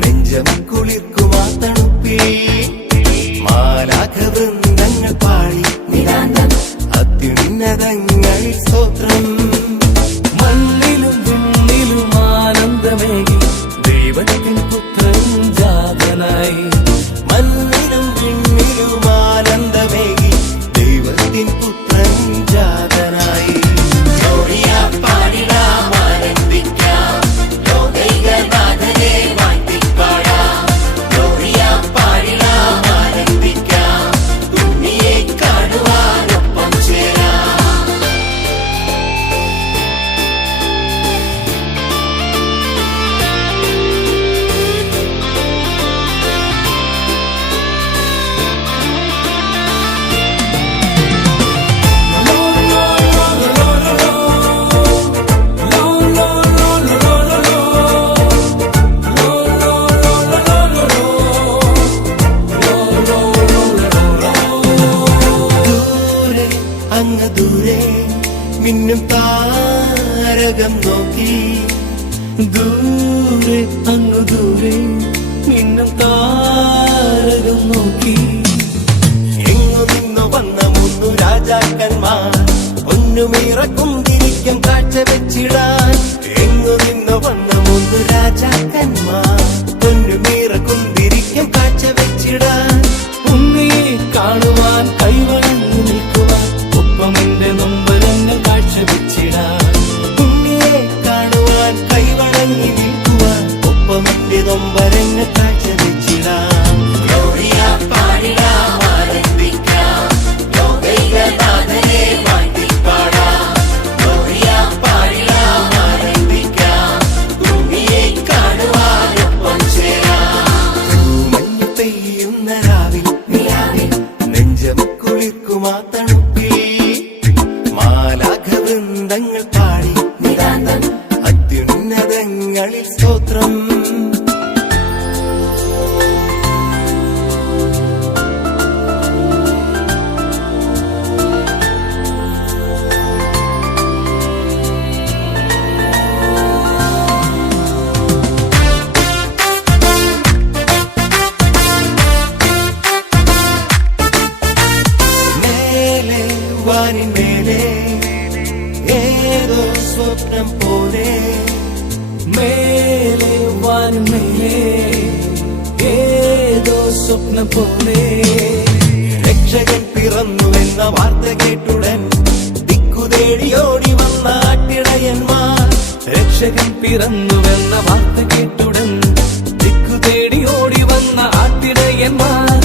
നെഞ്ചം കുളിർക്കുമാ തണുപ്പിൽ മാലാഖവൃന്ദങ്ങൾ പാടി അത്യുന്നതങ്ങളിൽ സ്തോത്രം. മണ്ണിലും വിണ്ണിലും ആനന്ദമേകി ദൈവത്തിൻ പുത്രൻ ജാതനായി. മണ്ണിലും വിണ്ണിലും ആനന്ദമേകി ദൈവത്തിൻ പുത്രൻ ജാതനായി. അങ്ങ് ദൂരെ മിന്നും താരകം നോക്കി, ദൂരെ അങ്ങ് ദൂരെ മിന്നും താരകം നോക്കി. എങ്ങു നിന്നു വന്ന 3 രാജാക്കന്മാർ പൊന്നുമീറക്കുന്തിരിക്കം കാഴ്ച വെച്ചിടാൻ. എങ്ങു നിന്നു വന്ന 3 രാജാക്കന്മാർ പൊന്നുമീറക്കുന്തിരിക്കം കാഴ്ച വെച്ചിടാൻ. ഉണ്ണിയെ കാണുവാൻ കൈവണങ്ങി നിൽക്കുവാൻ ഒപ്പമെന്റെ നൊമ്പരങ്ങൾ കാഴ്ച വെച്ചിടാൻ. ഉണ്ണിയെ കാണുവാൻ കൈവണങ്ങി നിൽക്കുവാൻ ഒപ്പമെന്റെ നൊമ്പരങ്ങൾ കാഴ്ച വെച്ചിടാൻ. നെഞ്ചം കുളിർക്കുമാ തണുപ്പിൽ മാലാഖവൃന്ദങ്ങൾ പാടി അത്യുന്നതങ്ങളിൽ സ്തോത്രം. വാനിന്മേലെ ഏതോ സ്വപ്നം പോലെ, മേലെ വാനിന്മേലെ ഏതോ സ്വപ്നം പോലെ. രക്ഷകൻ പിറന്നുവെന്ന വാർത്ത കേട്ടുടൻ ദിക്കുതേടി ഓടി വന്ന ആട്ടിടയന്മാർ. രക്ഷകൻ പിറന്നുവെന്ന വാർത്ത കേട്ടുടൻ ദിക്കുതേടി ഓടി വന്ന ആട്ടിടയന്മാർ.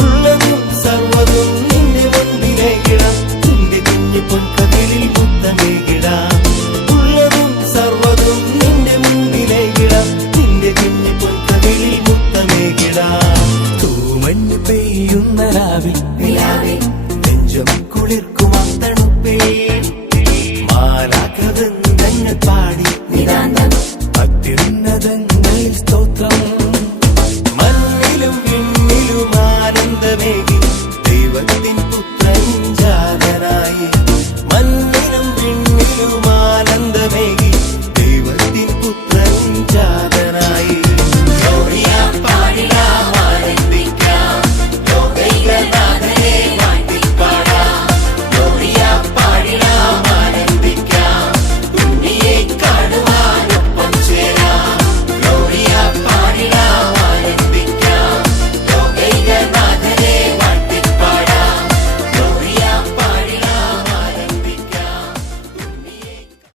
ഉള്ളതും സർവ്വതും നിന്റെ മുൻപിലേക്കിടാം, നിന്റെ കുഞ്ഞു പൊൻകതിളിൽ മുത്തമേകിടാം. ഉള്ളതും സർവ്വതും നിന്റെ മുൻപിലേക്കിടാം, നിന്റെ കുഞ്ഞു പൊൻകതിളിൽ മുത്തമേകിടാം. തൂമഞ്ഞ് പെയ്യുന്ന രാവിൽ നെഞ്ചം കുളിർക്കുമാ തണുപ്പിൽ മാലാഖവൃന്ദങ്ങൾ പാടി അത്യുന്നതങ്ങളിൽ സ്തോത്രം. മണ്ണിലും വിണ്ണിലും ആനന്ദമേകി